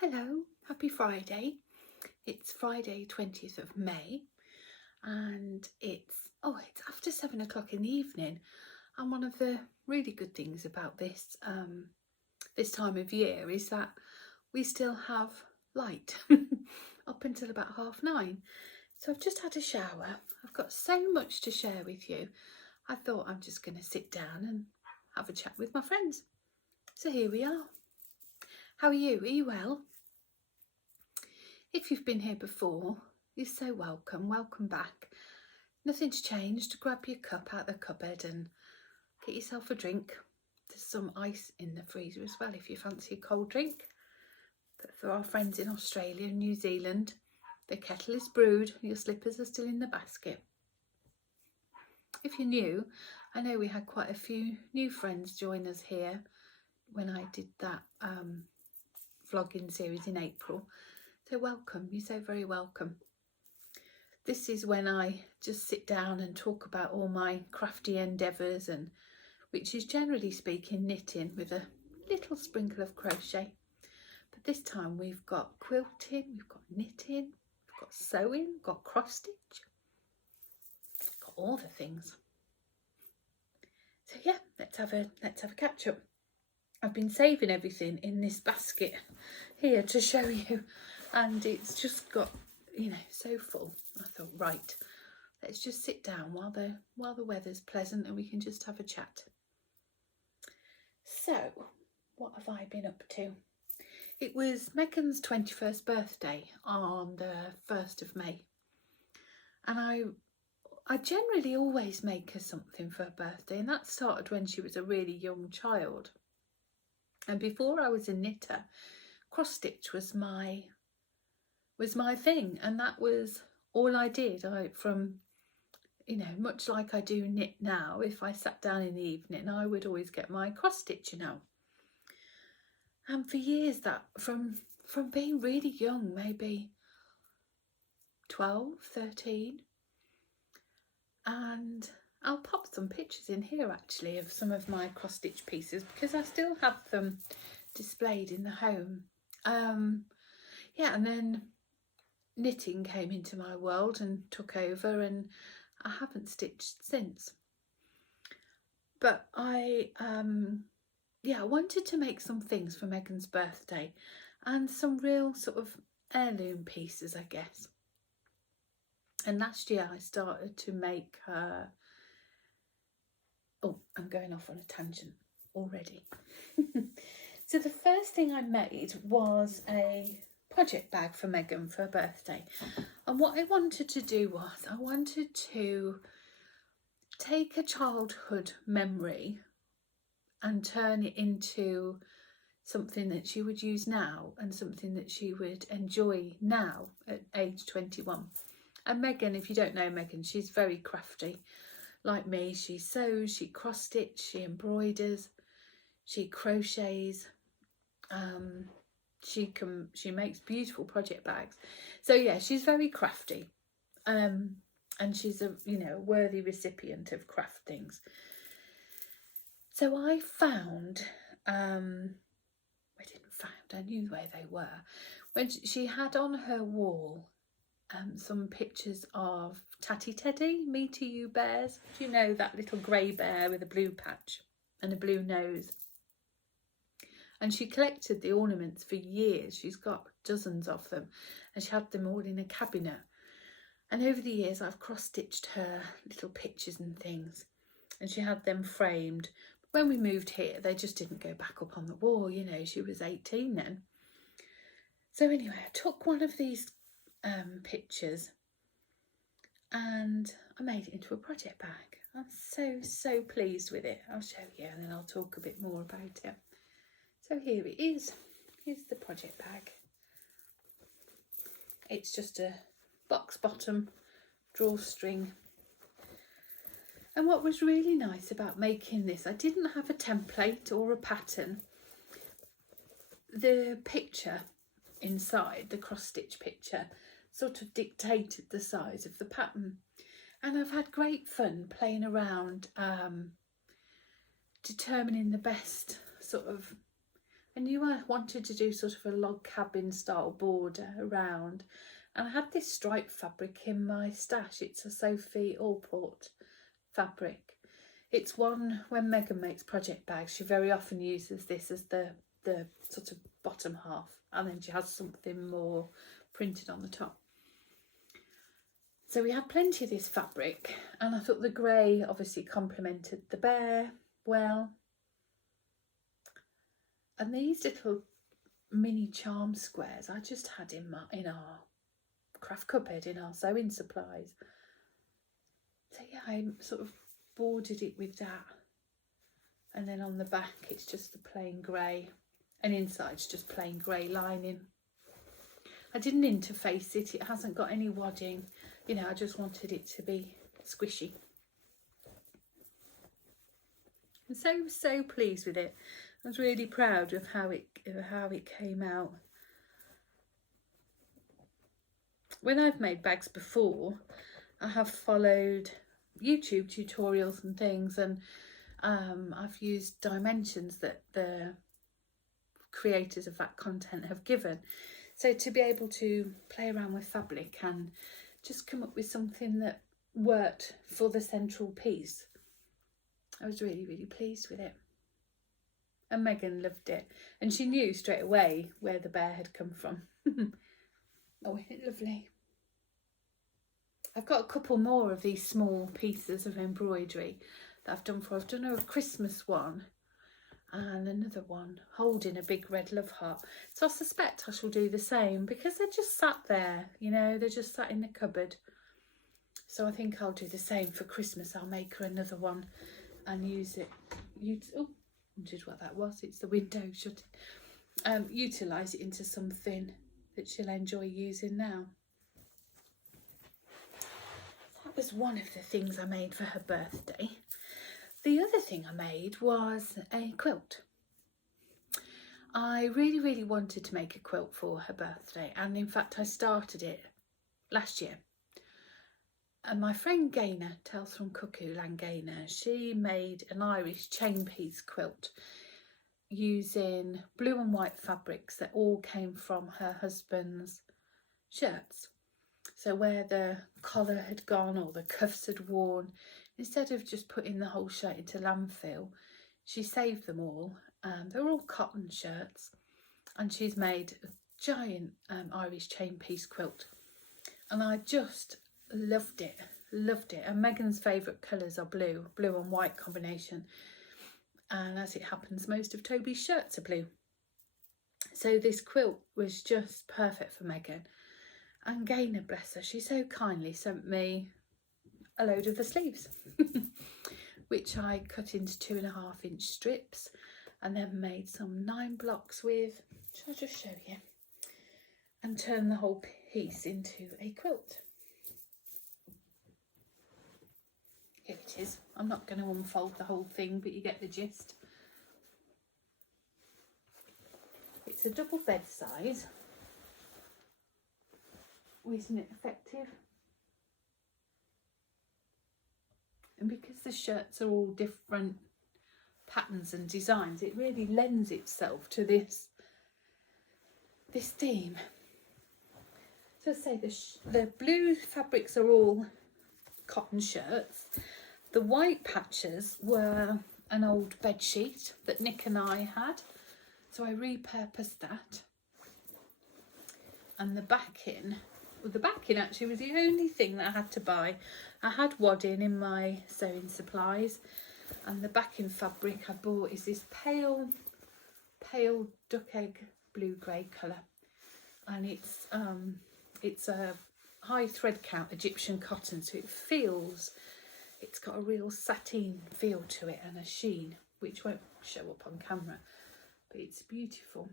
Hello, happy Friday. It's Friday 20th of May and it's after 7 o'clock in the evening, and one of the really good things about this this time of year is that we still have light up until about 9:30. So I've just had a shower. I've got so much to share with you. I thought I'm just going to sit down and have a chat with my friends. So here we are. How are you? Are you well? If you've been here before, you're so welcome. Welcome back. Nothing's changed. Grab your cup out of the cupboard and get yourself a drink. There's some ice in the freezer as well if you fancy a cold drink. But for our friends in Australia and New Zealand, the kettle is brewed. Your slippers are still in the basket. If you're new, I know we had quite a few new friends join us here when I did that vlogging series in April. So welcome, you're so very welcome. This is when I just sit down and talk about all my crafty endeavours, and which is generally speaking knitting with a little sprinkle of crochet. But this time we've got quilting, we've got knitting, we've got sewing, we've got cross stitch, got all the things. So yeah, let's have a catch up. I've been saving everything in this basket here to show you, and it's just got, you know, so full. I thought, right, let's just sit down while the weather's pleasant and we can just have a chat. So what have I been up to? It was Megan's 21st birthday on the 1st of May, and I generally always make her something for her birthday, and that started when she was a really young child. And before I was a knitter, cross stitch was my thing, and that was all I did. From you know, much like I do knit now, if I sat down in the evening, I would always get my cross stitch, you know. And for years, that from being really young, maybe 12, 13, and I'll pop some pictures in here actually of some of my cross stitch pieces because I still have them displayed in the home. Yeah, and then knitting came into my world and took over, and I haven't stitched since. But I wanted to make some things for Megan's birthday and some real sort of heirloom pieces, I guess. And last year I started to make her I'm going off on a tangent already. So the first thing I made was a project bag for Megan for her birthday, and what I wanted to do was I wanted to take a childhood memory and turn it into something that she would use now and something that she would enjoy now at age 21. And Megan, if you don't know Megan, she's very crafty like me. She sews, she cross stitch, she embroiders, she crochets, she makes beautiful project bags. So yeah, she's very crafty, and she's a worthy recipient of craft things. So I found I knew where they were when she had on her wall some pictures of Tatty Teddy, Me to You bears. Do you know that little grey bear with a blue patch and a blue nose? And she collected the ornaments for years. She's got dozens of them, and she had them all in a cabinet. And over the years I've cross-stitched her little pictures and things, and she had them framed. When we moved here, they just didn't go back up on the wall, you know, she was 18 then. So anyway, I took one of these pictures and I made it into a project bag. I'm so pleased with it. I'll show you and then I'll talk a bit more about it. So here it is. Here's the project bag. It's just a box bottom drawstring. And what was really nice about making this, I didn't have a template or a pattern. The picture inside, the cross stitch picture, sort of dictated the size of the pattern. And I've had great fun playing around, determining the best sort of, I knew I wanted to do sort of a log cabin style border around, and I had this striped fabric in my stash. It's a Sophie Allport fabric. It's one, when Megan makes project bags, she very often uses this as the sort of bottom half, and then she has something more printed on the top. So we had plenty of this fabric, and I thought the grey obviously complemented the bear well. And these little mini charm squares I just had in our craft cupboard, in our sewing supplies. So yeah, I sort of bordered it with that, and then on the back it's just the plain grey, and inside's just plain grey lining. I didn't interface it, it hasn't got any wadding, you know, I just wanted it to be squishy. I'm so pleased with it. I was really proud of how it came out. When I've made bags before, I have followed YouTube tutorials and things, and I've used dimensions that the creators of that content have given. So to be able to play around with fabric and just come up with something that worked for the central piece, I was really pleased with it. And Megan loved it, and she knew straight away where the bear had come from. Oh, isn't it lovely? I've got a couple more of these small pieces of embroidery that I've done for. I've done a Christmas one and another one holding a big red love heart. So I suspect I shall do the same, because they're just sat there, you know, they're just sat in the cupboard. So I think I'll do the same for Christmas. I'll make her another one and use it. Oh, I wondered what that was. It's the window shutting. Utilise it into something that she'll enjoy using now. That was one of the things I made for her birthday. The other thing I made was a quilt. I really wanted to make a quilt for her birthday, and in fact I started it last year. And my friend Gaynor, Tales from Cuckoo Land Gaynor, she made an Irish chain piece quilt using blue and white fabrics that all came from her husband's shirts. So where the collar had gone or the cuffs had worn, instead of just putting the whole shirt into landfill, she saved them all. They're all cotton shirts, and she's made a giant Irish chain piece quilt, and I just loved it. And Megan's favourite colours are blue and white combination, and as it happens, most of Toby's shirts are blue. So this quilt was just perfect for Megan. And Gaynor, bless her, she so kindly sent me a load of the sleeves, which I cut into 2.5-inch strips and then made some 9 blocks with. Shall I just show you? And turn the whole piece into a quilt. Here it is. I'm not going to unfold the whole thing, but you get the gist. It's a double bed size. Isn't it effective? And because the shirts are all different patterns and designs, it really lends itself to this theme. So say the blue fabrics are all cotton shirts. The white patches were an old bed sheet that Nick and I had, so I repurposed that. And the backing actually was the only thing that I had to buy. I had wadding in my sewing supplies, and the backing fabric I bought is this pale duck egg blue grey colour, and it's a high thread count Egyptian cotton, so it's got a real sateen feel to it and a sheen which won't show up on camera, but it's beautiful.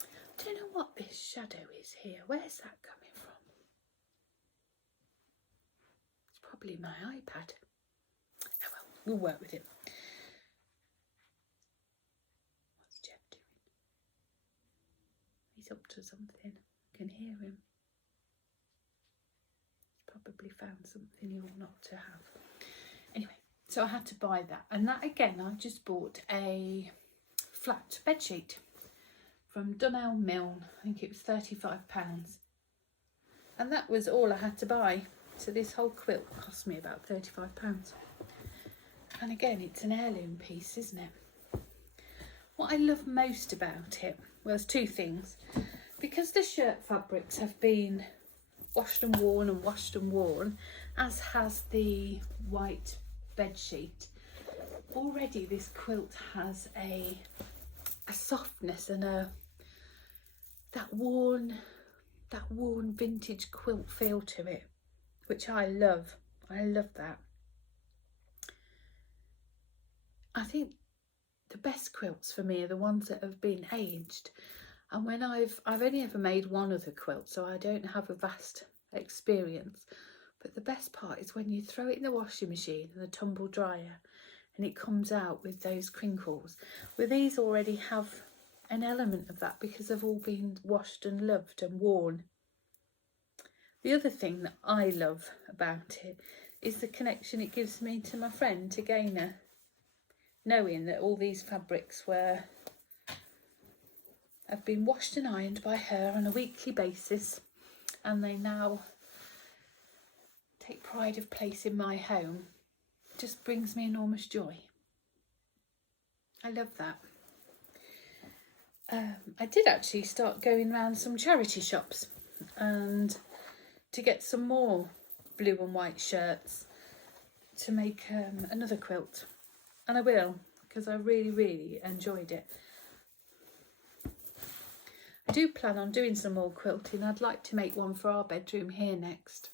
I don't know what this shadow is here. Where's that coming from? It's probably my iPad. Oh well, we'll work with it. What's Jeff doing? He's up to something. I can hear him. He's probably found something he ought not to have. Anyway, so I had to buy that. And that again, I just bought a flat bed sheet. from Dunelm Milne. I think it was £35, and that was all I had to buy. So this whole quilt cost me about £35. And again, it's an heirloom piece, isn't it? What I love most about it, well, there's two things. Because the shirt fabrics have been washed and worn and washed and worn, as has the white bed sheet, already this quilt has a softness and that worn vintage quilt feel to it, which I love. I love that. I think the best quilts for me are the ones that have been aged. And when I've only ever made one other quilt, so I don't have a vast experience. But the best part is when you throw it in the washing machine and the tumble dryer, and it comes out with those crinkles. Well, these already have an element of that because they've all been washed and loved and worn. The other thing that I love about it is the connection it gives me to my friend, to Gaynor, knowing that all these fabrics have been washed and ironed by her on a weekly basis, and they now take pride of place in my home. Just brings me enormous joy. I love that. I did actually start going around some charity shops and to get some more blue and white shirts to make another quilt, and I will, because I really enjoyed it. I do plan on doing some more quilting. I'd like to make one for our bedroom here next.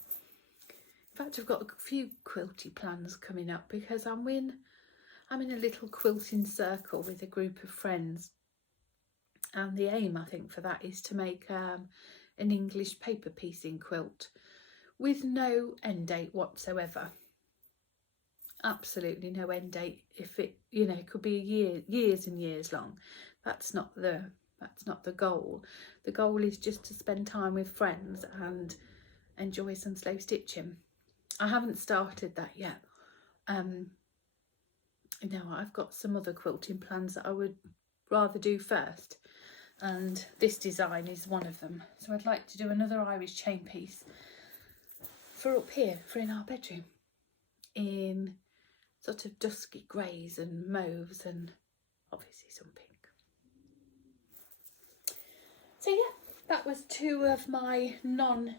In fact, I've got a few quilty plans coming up because I'm in a little quilting circle with a group of friends, and the aim, I think, for that is to make an English paper piecing quilt with no end date whatsoever. Absolutely no end date. If it, it could be years and years long. That's not the goal. The goal is just to spend time with friends and enjoy some slow stitching. I haven't started that yet. I've got some other quilting plans that I would rather do first, and this design is one of them. So I'd like to do another Irish chain piece for up here, for in our bedroom, in sort of dusky greys and mauves and obviously some pink. So yeah, that was two of my non-fibre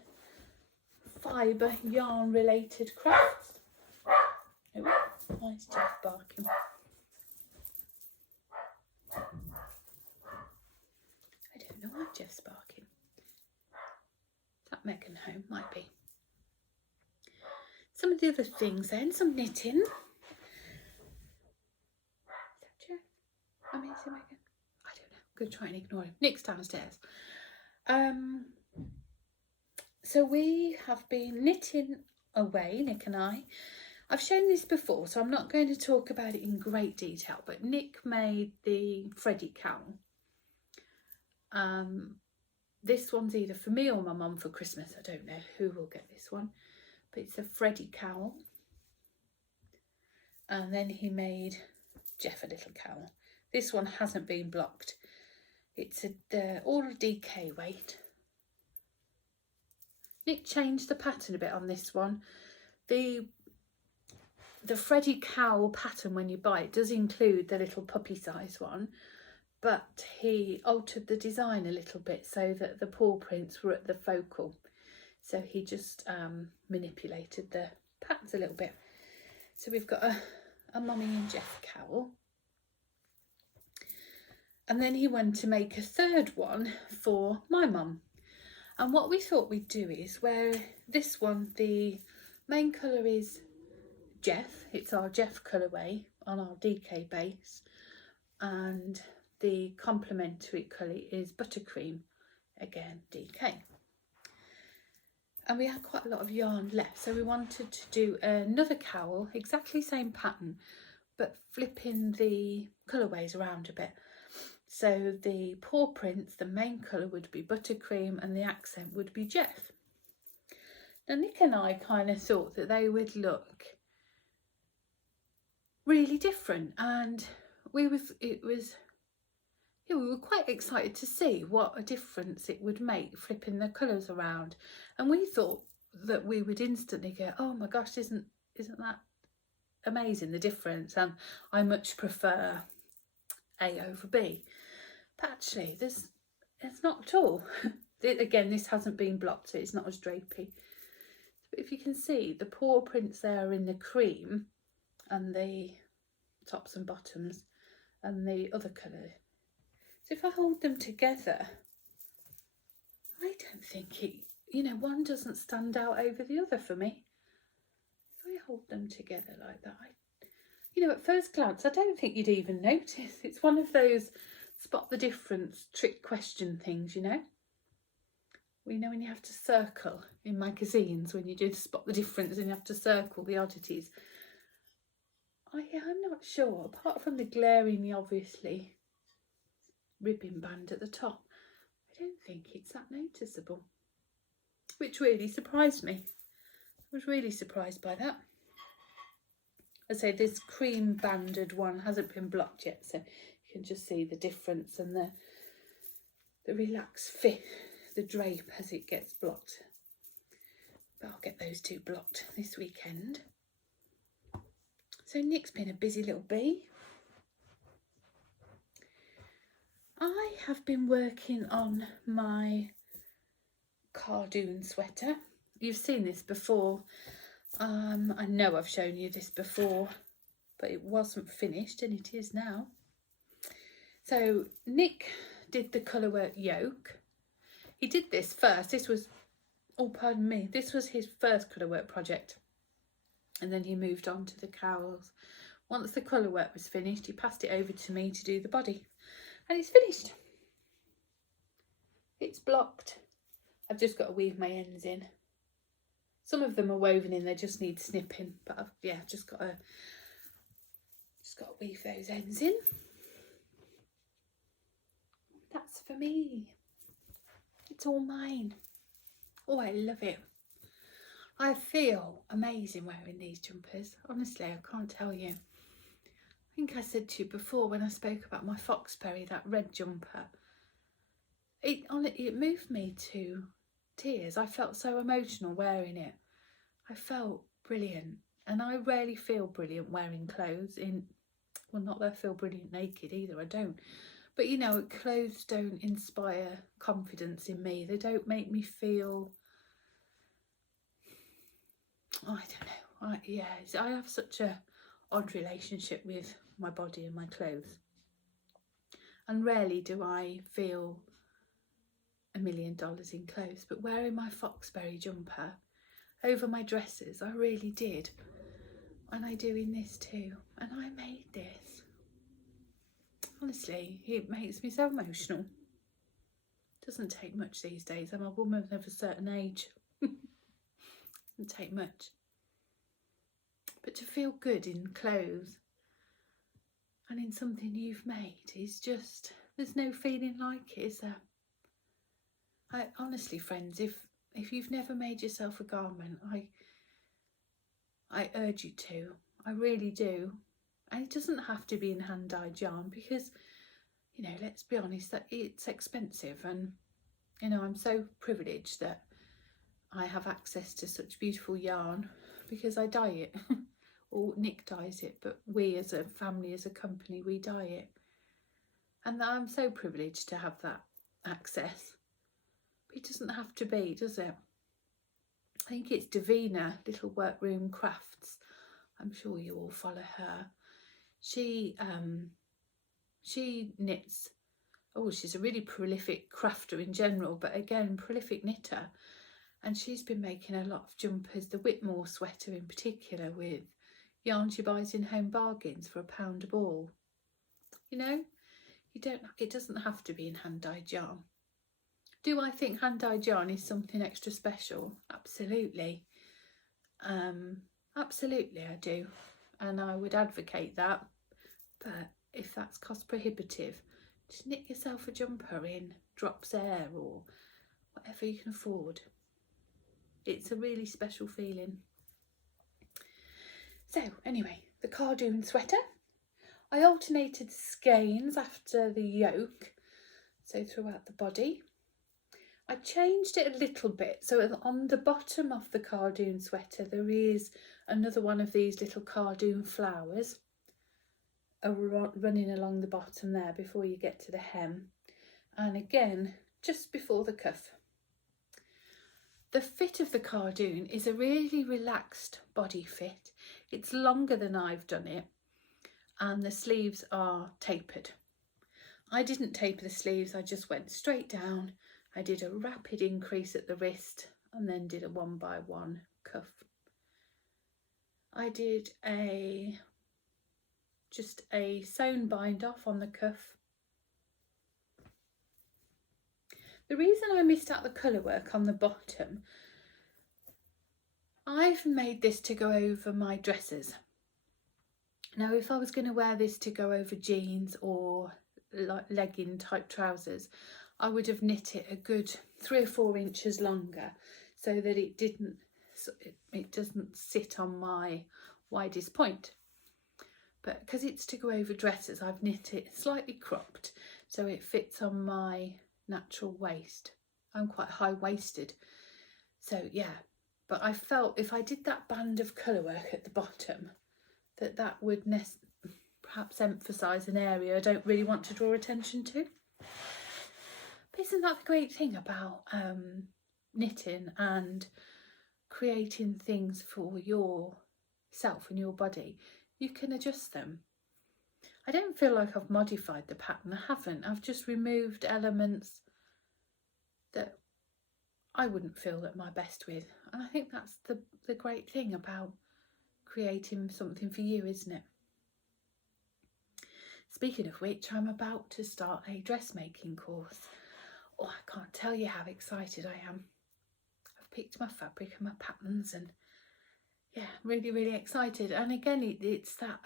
yarn related crafts. Oh, why is Jeff barking? I don't know why Jeff's barking. Is that Megan home? Might be. Some of the other things then, some knitting. Is that Jeff? Amazing Megan? I don't know. I'm going to try and ignore him. Nick's downstairs. So we have been knitting away, Nick and I. I've shown this before, so I'm not going to talk about it in great detail, but Nick made the Freddie Cowl. This one's either for me or my mum for Christmas. I don't know who will get this one, but it's a Freddie Cowl. And then he made Jeff a little cowl. This one hasn't been blocked. It's all a DK weight. Nick changed the pattern a bit on this one. The Freddie Cowl pattern, when you buy it, does include the little puppy size one, but he altered the design a little bit so that the paw prints were at the focal. So he just manipulated the patterns a little bit. So we've got a Mummy and Jeff cowl. And then he went to make a third one for my mum. And what we thought we'd do is, where this one, the main colour is Jeff, it's our Jeff colourway on our DK base, and the complementary colour is Buttercream, again DK. And we had quite a lot of yarn left, so we wanted to do another cowl, exactly same pattern, but flipping the colourways around a bit. So the paw prints, the main colour would be Buttercream and the accent would be Jeff. Now Nick and I kind of thought that they would look really different, and it was yeah, we were quite excited to see what a difference it would make flipping the colours around, and we thought that we would instantly go, oh my gosh, isn't that amazing, the difference, and I much prefer A over B. But actually it's not at all. Again, this hasn't been blocked, so it's not as drapey. But if you can see, the paw prints there are in the cream and the tops and bottoms and the other colour. So if I hold them together, I don't think it, you know, one doesn't stand out over the other for me. If I hold them together like that, you know, at first glance, I don't think you'd even notice. It's one of those spot the difference trick question things, you know. We know when you have to circle in magazines, when you do spot the difference and you have to circle the oddities. I'm not sure, apart from the glaringly obviously ribbon band at the top, I don't think it's that noticeable, which really surprised me. I was really surprised by that. I say this cream banded one hasn't been blocked yet, so you can just see the difference and the relaxed fit, the drape as it gets blocked. But I'll get those two blocked this weekend. So Nick's been a busy little bee. I have been working on my cardoon sweater. You've seen this before. I know I've shown you this before, but it wasn't finished and it is now. So Nick did the colourwork yoke. He did this first. This was, oh pardon me, this was his first colourwork project. And then he moved on to the cowls. Once the colourwork was finished, he passed it over to me to do the body. And it's finished. It's blocked. I've just got to weave my ends in. Some of them are woven in, they just need snipping. But I've just got to weave those ends in. That's for me. It's all mine. Oh, I love it. I feel amazing wearing these jumpers. Honestly, I can't tell you. I think I said to you before when I spoke about my Foxberry, that red jumper. It moved me to tears. I felt so emotional wearing it. I felt brilliant. And I rarely feel brilliant wearing clothes. Well, not that I feel brilliant naked either, I don't. But you know, clothes don't inspire confidence in me. They don't make me feel, I don't know. I have such a odd relationship with my body and my clothes. And rarely do I feel $1 million in clothes. But wearing my Foxberry jumper over my dresses, I really did. And I do in this too. And I made this. Honestly, it makes me so emotional. Doesn't take much these days. I'm a woman of a certain age. Doesn't take much. But to feel good in clothes and in something you've made is just, there's no feeling like it, is there? Honestly, friends, if you've never made yourself a garment, I urge you to. I really do. And it doesn't have to be in hand-dyed yarn because, you know, let's be honest, that it's expensive. And, you know, I'm so privileged that I have access to such beautiful yarn because I dye it. Or Nick dyes it, but we as a family, as a company, we dye it. And I'm so privileged to have that access. But it doesn't have to be, does it? I think it's Davina, Little Workroom Crafts. I'm sure you all follow her. She knits, she's a really prolific crafter in general, but again, prolific knitter. And she's been making a lot of jumpers, the Whitmore sweater in particular, with yarn she buys in Home Bargains for £1 a ball. You know, it doesn't have to be in hand-dyed yarn. Do I think hand-dyed yarn is something extra special? Absolutely. Absolutely I do. And I would advocate that. But if that's cost prohibitive, just knit yourself a jumper in Drops Air or whatever you can afford. It's a really special feeling. So anyway, the cardoon sweater. I alternated skeins after the yoke, so throughout the body. I changed it a little bit, so on the bottom of the cardoon sweater there is another one of these little cardoon flowers running along the bottom there before you get to the hem, and again just before the cuff. The fit of the cardoon is a really relaxed body fit. It's longer than I've done it, and the sleeves are tapered. I didn't taper the sleeves, I just went straight down. I did a rapid increase at the wrist and then did a 1 by 1 cuff. I did just a sewn bind off on the cuff. The reason I missed out the colour work on the bottom, I've made this to go over my dresses. Now if I was going to wear this to go over jeans or legging type trousers, I would have knit it a good 3 or 4 inches longer so that it doesn't sit on my widest point. But because it's to go over dresses, I've knit it slightly cropped so it fits on my natural waist. I'm quite high-waisted, so yeah. But I felt if I did that band of colour work at the bottom, that would perhaps emphasise an area I don't really want to draw attention to. But isn't that the great thing about knitting and creating things for yourself and your body? You can adjust them. I don't feel like I've modified the pattern. I haven't. I've just removed elements that I wouldn't feel at my best with. And I think that's the great thing about creating something for you, isn't it? Speaking of which, I'm about to start a dressmaking course. Oh, I can't tell you how excited I am. I've picked my fabric and my patterns, and yeah, really, really excited. And again, it's that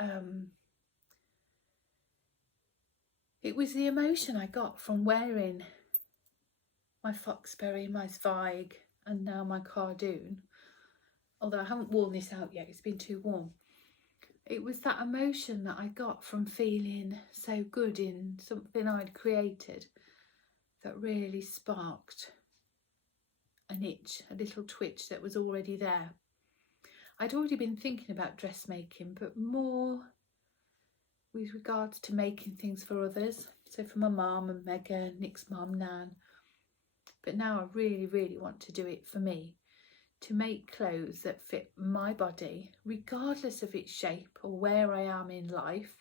it was the emotion I got from wearing my foxberry, my zweig, and now my cardoon. Although I haven't worn this out yet, it's been too warm. It was that emotion that I got from feeling so good in something I'd created that really sparked an itch, a little twitch that was already there. I'd already been thinking about dressmaking, but more with regards to making things for others. So for my mum and Megan, Nick's mum, Nan. But now I really, really want to do it for me. To make clothes that fit my body, regardless of its shape or where I am in life,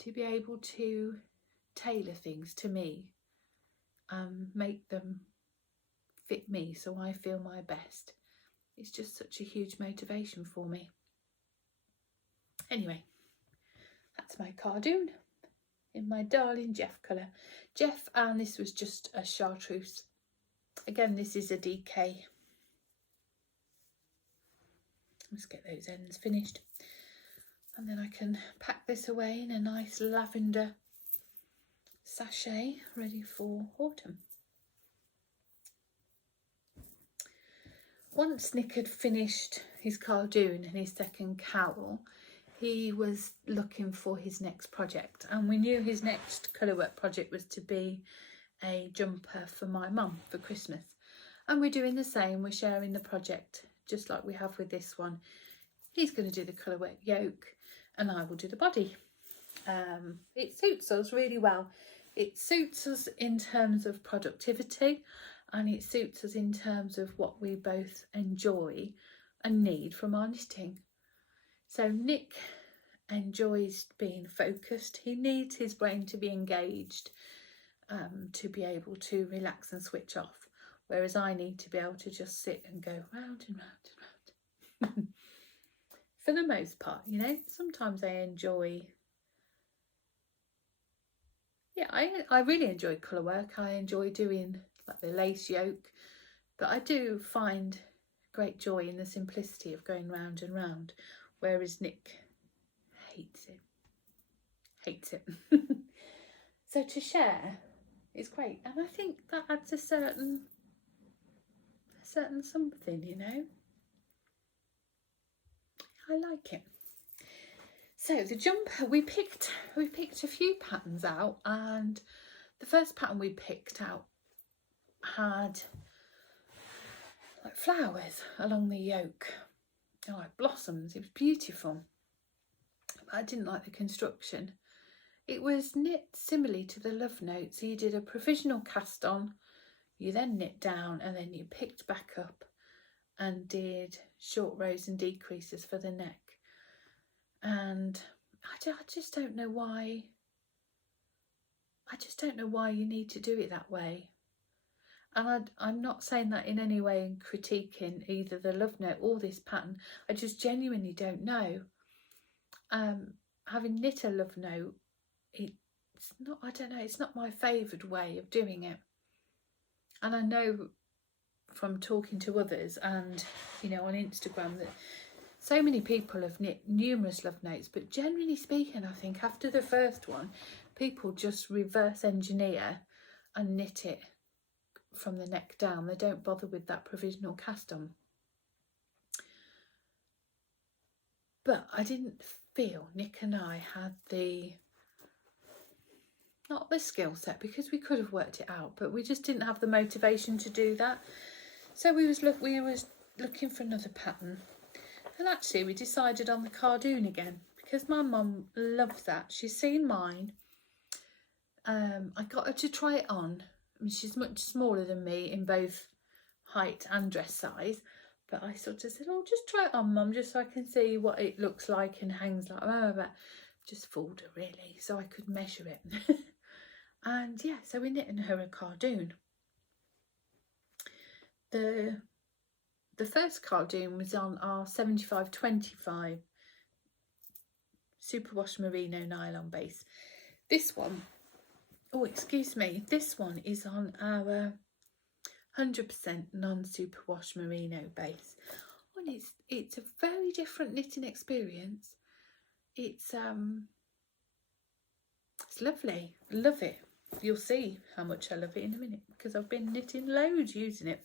to be able to tailor things to me and make them fit me so I feel my best. It's just such a huge motivation for me. Anyway, that's my cardoon in my darling Jeff colour. Jeff, and this was just a chartreuse. Again, this is a DK. Let's get those ends finished, and then I can pack this away in a nice lavender sachet ready for autumn. Once Nick had finished his cardoon and his second cowl, he was looking for his next project, and we knew his next colourwork project was to be a jumper for my mum for Christmas, and we're doing the same. We're sharing the project just like we have with this one. He's going to do the colourwork yoke and I will do the body. It suits us really well. It suits us in terms of productivity, and it suits us in terms of what we both enjoy and need from our knitting. So Nick enjoys being focused. He needs his brain to be engaged to be able to relax and switch off, whereas I need to be able to just sit and go round and round and round. For the most part, you know, sometimes I enjoy, yeah, I really enjoy colour work. I enjoy doing like the lace yoke, but I do find great joy in the simplicity of going round and round, whereas Nick hates it. So to share is great, and I think that adds a certain something, you know. I like it. So the jumper, we picked a few patterns out, and the first pattern we picked out had like flowers along the yoke, like blossoms. It was beautiful, but I didn't like the construction. It was knit similarly to the love note, so you did a provisional cast on, you then knit down, and then you picked back up and did short rows and decreases for the neck. And I just don't know why. I just don't know why you need to do it that way. And I'm not saying that in any way in critiquing either the love note or this pattern. I just genuinely don't know. Having knit a love note, it's not, I don't know, it's not my favoured way of doing it. And I know from talking to others and, you know, on Instagram that so many people have knit numerous love notes, but generally speaking, I think after the first one, people just reverse engineer and knit it from the neck down. They don't bother with that provisional cast on. But I didn't feel Nick and I had not the skill set, because we could have worked it out, but we just didn't have the motivation to do that. So we was looking for another pattern, and actually we decided on the cardoon again, because my mum loves that. She's seen mine. I got her to try it on. I mean, she's much smaller than me in both height and dress size, but I sort of said, oh, just try it on, Mum, just so I can see what it looks like and hangs like. But just fooled her really, so I could measure it. And yeah, so we're knitting her a cardoon. The first cardoon was on our 75-25 superwash merino nylon base. This one, oh excuse me, this one is on our 100% non-superwash merino base. And it's a very different knitting experience. It's lovely. Love it. You'll see how much I love it in a minute, because I've been knitting loads using it.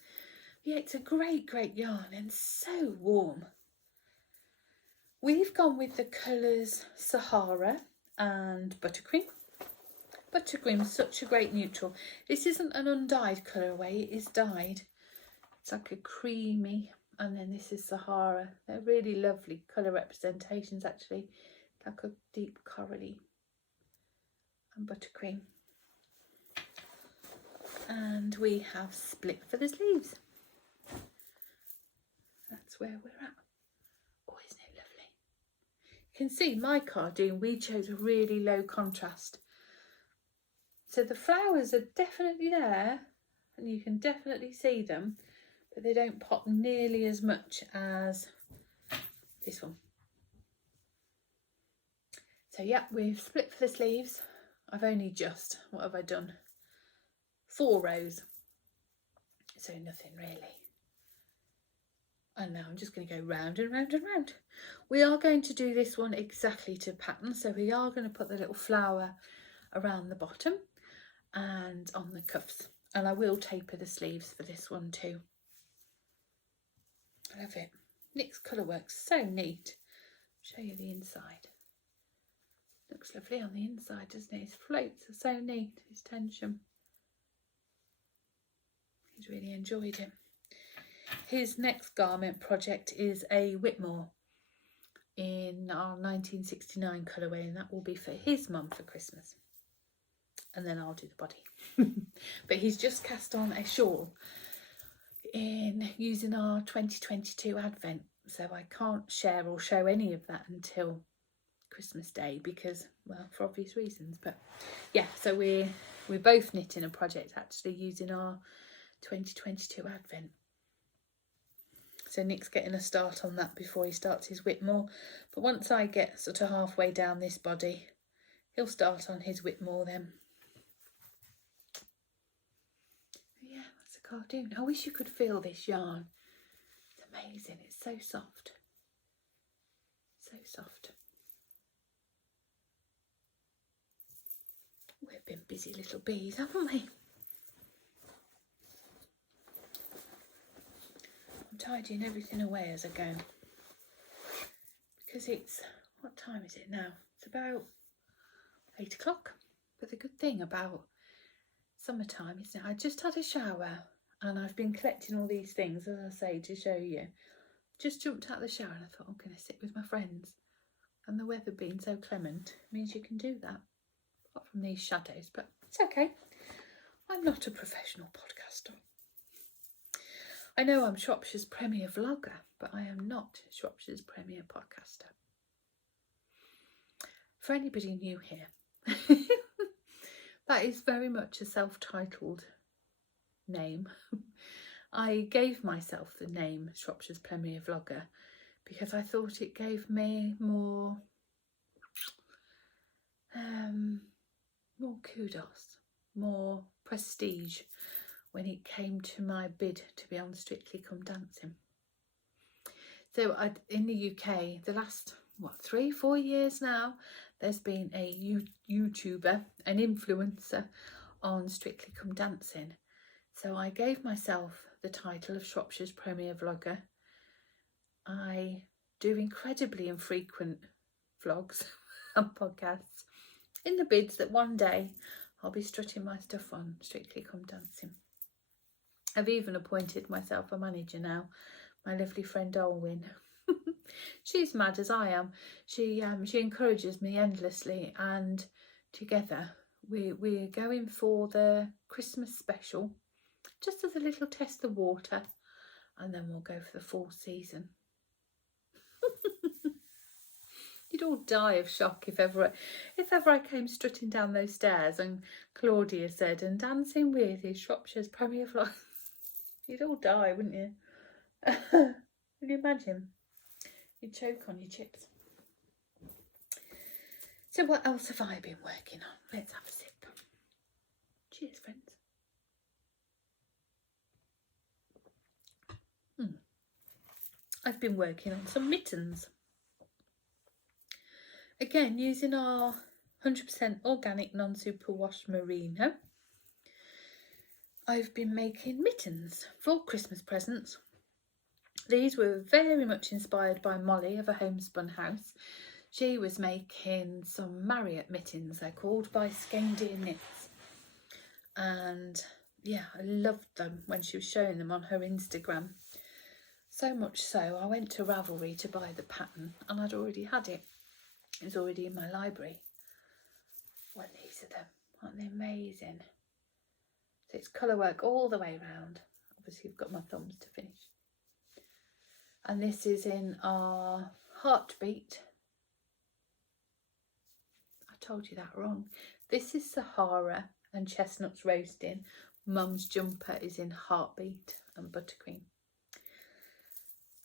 Yeah, it's a great yarn and so warm. We've gone with the colours Sahara and Buttercream. Buttercream's such a great neutral. This isn't an undyed colourway, it is dyed. It's like a creamy, and then this is Sahara. They're really lovely colour representations actually, like a deep corally. And Buttercream. And we have split for the sleeves. That's where we're at. Oh, isn't it lovely? You can see my cardoon, we chose a really low contrast. So the flowers are definitely there, and you can definitely see them, but they don't pop nearly as much as this one. So yeah, we've split for the sleeves. I've only just, what have I done? 4 rows, so nothing really. And now I'm just going to go round and round and round. We are going to do this one exactly to pattern, so we are going to put the little flower around the bottom and on the cuffs, and I will taper the sleeves for this one too. I love it. Nick's colour work's so neat. Show you the inside. Looks lovely on the inside, doesn't it? His floats are so neat, his tension. He's really enjoyed it. His next garment project is a Whitmore in our 1969 colourway, and that will be for his mum for Christmas. And then I'll do the body. But he's just cast on a shawl in using our 2022 advent, so I can't share or show any of that until Christmas Day, because, well, for obvious reasons. But yeah, so we're both knitting a project actually using our 2022 advent. So Nick's getting a start on that before he starts his Whitmore, but once I get sort of halfway down this body, he'll start on his Whitmore then. Yeah, that's a cardoon. I wish you could feel this yarn. It's amazing. It's so soft. So soft. We've been busy little bees, haven't we? I'm tidying everything away as I go, because it's what time is it now? It's about 8 o'clock. But the good thing about summertime is that I just had a shower and I've been collecting all these things, as I say, to show you. Just jumped out of the shower and I thought, I'm going to sit with my friends. And the weather being so clement means you can do that, apart from these shadows, but it's okay. I'm not a professional podcaster. I know I'm Shropshire's premier vlogger, but I am not Shropshire's premier podcaster. For anybody new here, that is very much a self-titled name. I gave myself the name Shropshire's premier vlogger because I thought it gave me more kudos, more prestige when it came to my bid to be on Strictly Come Dancing. So in the UK, the last 3-4 years now, there's been a YouTuber, an influencer on Strictly Come Dancing. So I gave myself the title of Shropshire's premier vlogger. I do incredibly infrequent vlogs and podcasts in the bids that one day I'll be strutting my stuff on Strictly Come Dancing. I've even appointed myself a manager now, my lovely friend Olwyn. She's mad as I am. She encourages me endlessly, and together we're going for the Christmas special, just as a little test the water, and then we'll go for the full season. You'd all die of shock if ever I came strutting down those stairs and Claudia said, "And dancing with is Shropshire's premier vlog." You'd all die, wouldn't you? Can you imagine? You'd choke on your chips. So what else have I been working on? Let's have a sip. Cheers, friends. I've been working on some mittens. Again, using our 100% organic non-superwash merino. I've been making mittens for Christmas presents. These were very much inspired by Molly of A Homespun House. She was making some Marriott mittens, they're called, by Skein Deer Knits. And yeah, I loved them when she was showing them on her Instagram. So much so, I went to Ravelry to buy the pattern and I'd already had it. It was already in my library. Well, these are them. Aren't they amazing? So it's colour work all the way around. Obviously, I've got my thumbs to finish. And this is in our Heartbeat. I told you that wrong. This is Sahara and Chestnuts Roasting. Mum's jumper is in Heartbeat and Buttercream.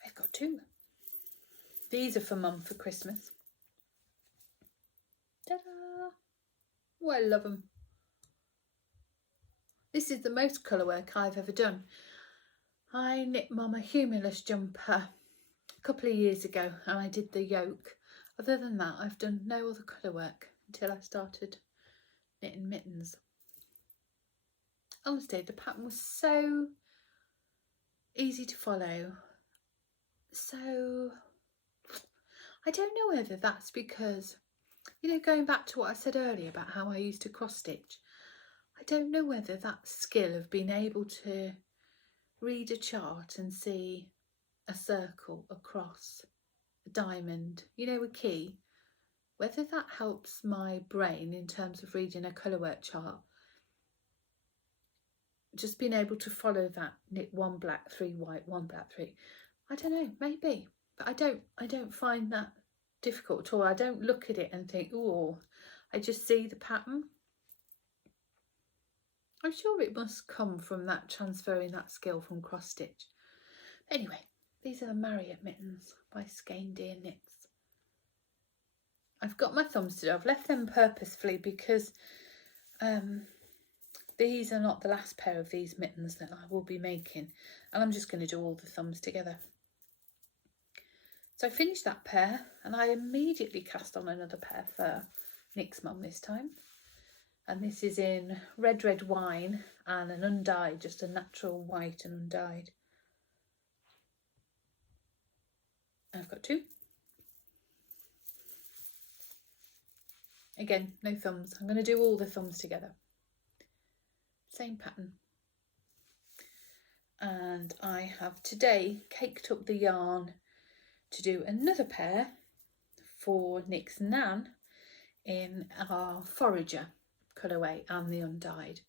I've got two. These are for Mum for Christmas. Ta-da! Oh, I love them. This is the most colour work I've ever done. I knit Mum a Humulus jumper a couple of years ago and I did the yoke. Other than that, I've done no other colour work until I started knitting mittens. Honestly, the pattern was so easy to follow. So I don't know whether that's because, you know, going back to what I said earlier about how I used to cross stitch, I don't know whether that skill of being able to read a chart and see a circle across a diamond, you know, a key, whether that helps my brain in terms of reading a colour work chart. Just being able to follow that, knit 1 black, 3 white, 1 black, 3. I don't know, maybe, but I don't find that difficult at all. I don't look at it and think, oh, I just see the pattern. I'm sure it must come from that, transferring that skill from cross stitch. Anyway, these are the Marriott mittens by Skein Deer Knits. I've got my thumbs to do. I've left them purposefully because these are not the last pair of these mittens that I will be making, and I'm just going to do all the thumbs together. So I finished that pair and I immediately cast on another pair for Nick's mum this time. And this is in red wine and an undyed, just a natural white and undyed. I've got two. Again, no thumbs. I'm going to do all the thumbs together. Same pattern. And I have today caked up the yarn to do another pair for Nick's Nan in our Forager colourway and the undyed,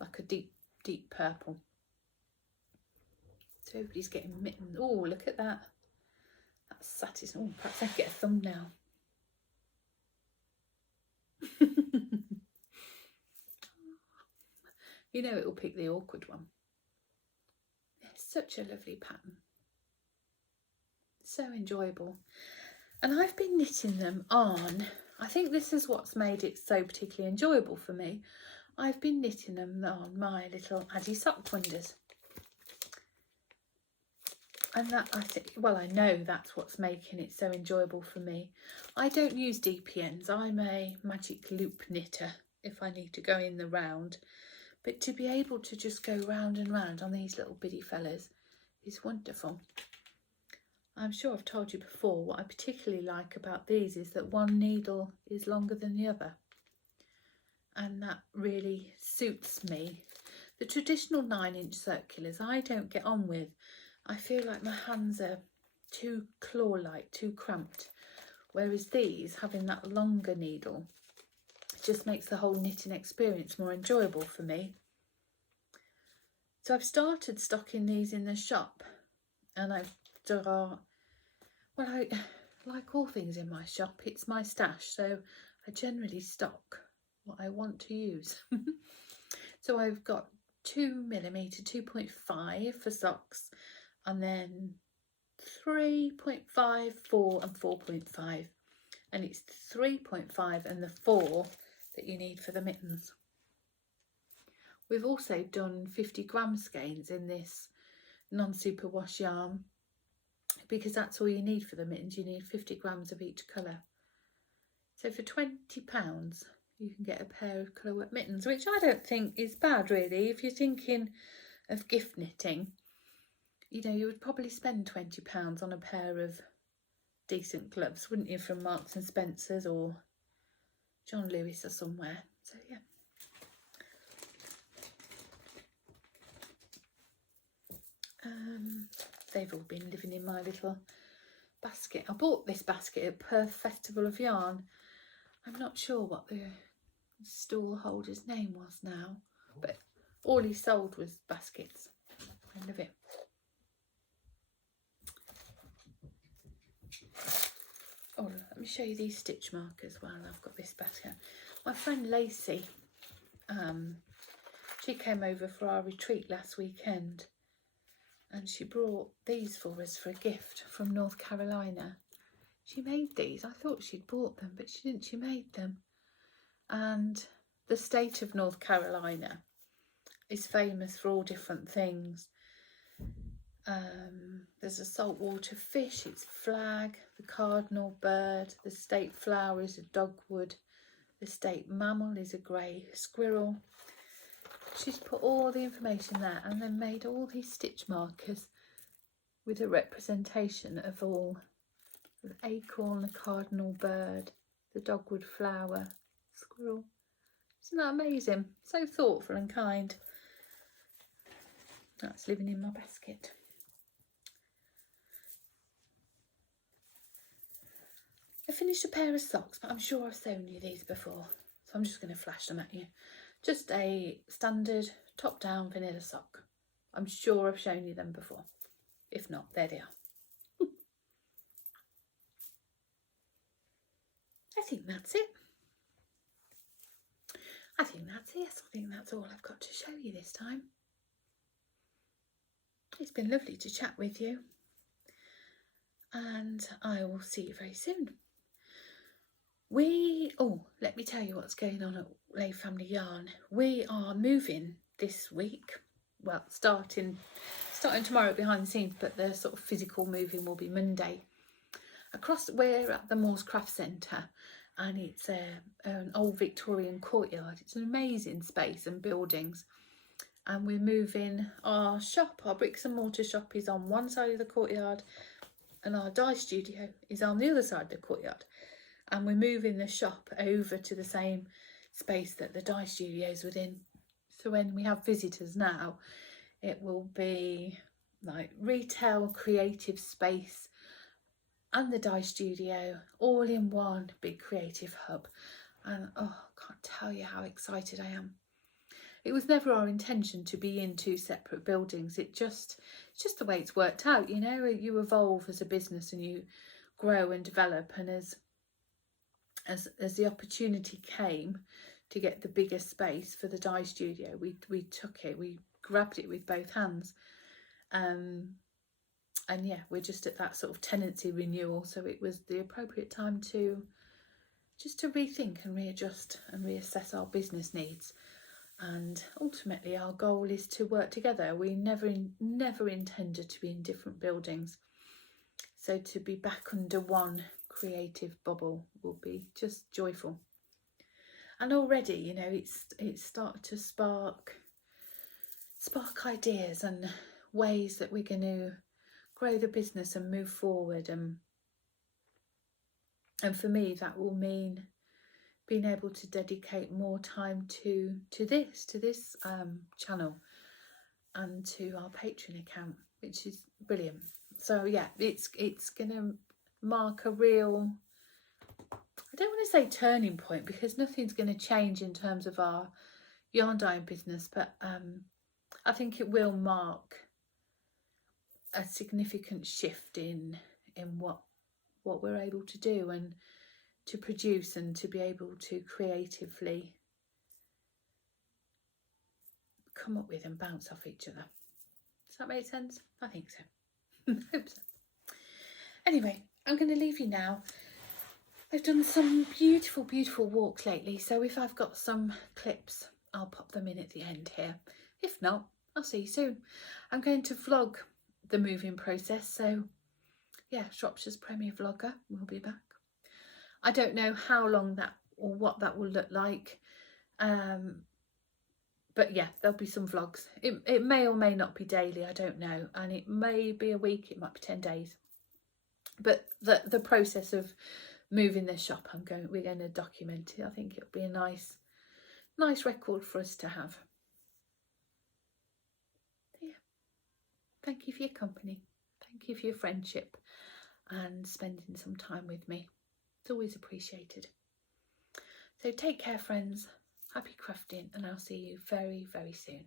like a deep purple. So everybody's getting mittens. Oh, look at that. That's satisfying. Oh, perhaps I can get a thumbnail. You know it will pick the awkward one. It's such a lovely pattern. So enjoyable. And I've been knitting them on, I think this is what's made it so particularly enjoyable for me. I've been knitting them on my little Addy sock wonders. And that, I think, well, I know that's what's making it so enjoyable for me. I don't use DPNs. I'm a magic loop knitter if I need to go in the round. But to be able to just go round and round on these little bitty fellas is wonderful. I'm sure I've told you before, what I particularly like about these is that one needle is longer than the other. And that really suits me. The traditional 9-inch circulars I don't get on with. I feel like my hands are too claw-like, too cramped. Whereas these, having that longer needle, just makes the whole knitting experience more enjoyable for me. So I've started stocking these in the shop, and I've got, well, I like all things in my shop, it's my stash, so I generally stock what I want to use. So I've got 2mm 2.5 for socks, and then 3.5, 4 and 4.5, and it's 3.5 and the 4 that you need for the mittens. We've also done 50g skeins in this non-superwash yarn, because that's all you need for the mittens. You need 50g of each colour. So for £20 you can get a pair of colourwork mittens, which I don't think is bad really. If you're thinking of gift knitting, you know, you would probably spend £20 on a pair of decent gloves, wouldn't you, from Marks and Spencer's or John Lewis or somewhere. So yeah. They've all been living in my little basket. I bought this basket at Perth Festival of Yarn. I'm not sure what the stall holder's name was now, but all he sold was baskets. I love it. Oh, let me show you these stitch markers while I've got this basket. My friend Lacey, she came over for our retreat last weekend, and she brought these for us for a gift from North Carolina. She made these. I thought she'd bought them, but she didn't. She made them. And the state of North Carolina is famous for all different things. There's a saltwater fish, its flag, the cardinal bird, the state flower is a dogwood, the state mammal is a grey squirrel. She's put all the information there and then made all these stitch markers with a representation of all the acorn, the cardinal bird, the dogwood flower, squirrel. Isn't that amazing? So thoughtful and kind. That's living in my basket. I finished a pair of socks, but I'm sure I've shown you these before, so I'm just going to flash them at you. Just a standard top-down vanilla sock. I'm sure I've shown you them before. If not, there they are. I think that's it. I think that's all I've got to show you this time. It's been lovely to chat with you, and I will see you very soon. Let me tell you what's going on at Layfamilyyarn. We are moving this week. Well, starting tomorrow behind the scenes, but the sort of physical moving will be Monday. We're at the Moores Craft Centre, and it's an old Victorian courtyard. It's an amazing space and buildings. And we're moving our shop, our bricks and mortar shop is on one side of the courtyard, and our dye studio is on the other side of the courtyard. and we're moving the shop over to the same space that the dye studio's within. So when we have visitors now, it will be like retail creative space and the dye studio all in one big creative hub. And oh, I can't tell you how excited I am. It was never our intention to be in two separate buildings. It's just the way it's worked out, you know. You evolve as a business and you grow and develop, and as the opportunity came to get the bigger space for the dye studio, we took it, we grabbed it with both hands. And yeah, we're just at that sort of tenancy renewal, so it was the appropriate time to just to rethink and readjust and reassess our business needs. And ultimately our goal is to work together. We never intended to be in different buildings, so to be back under one creative bubble will be just joyful. And already, you know, it's started to spark ideas and ways that we're going to grow the business and move forward. And for me, that will mean being able to dedicate more time to this channel and to our Patreon account, which is brilliant. So yeah, it's going to mark a real, I don't want to say turning point, because nothing's going to change in terms of our yarn dyeing business, but I think it will mark a significant shift in what we're able to do and to produce, and to be able to creatively come up with and bounce off each other. Does that make sense? I think so. Hope so. Anyway, I'm going to leave you now. I've done some beautiful walks lately, so if I've got some clips, I'll pop them in at the end here. If not, I'll see you soon. I'm going to vlog the moving process, so yeah, Shropshire's premier vlogger will be back. I don't know how long that or what that will look like, but yeah, there'll be some vlogs. It may or may not be daily, I don't know, and it may be a week, it might be 10 days. But the process of moving the shop, we're going to document it. I think it'll be a nice record for us to have. Yeah. Thank you for your company. Thank you for your friendship and spending some time with me. It's always appreciated. So take care, friends. Happy crafting, and I'll see you very, very soon.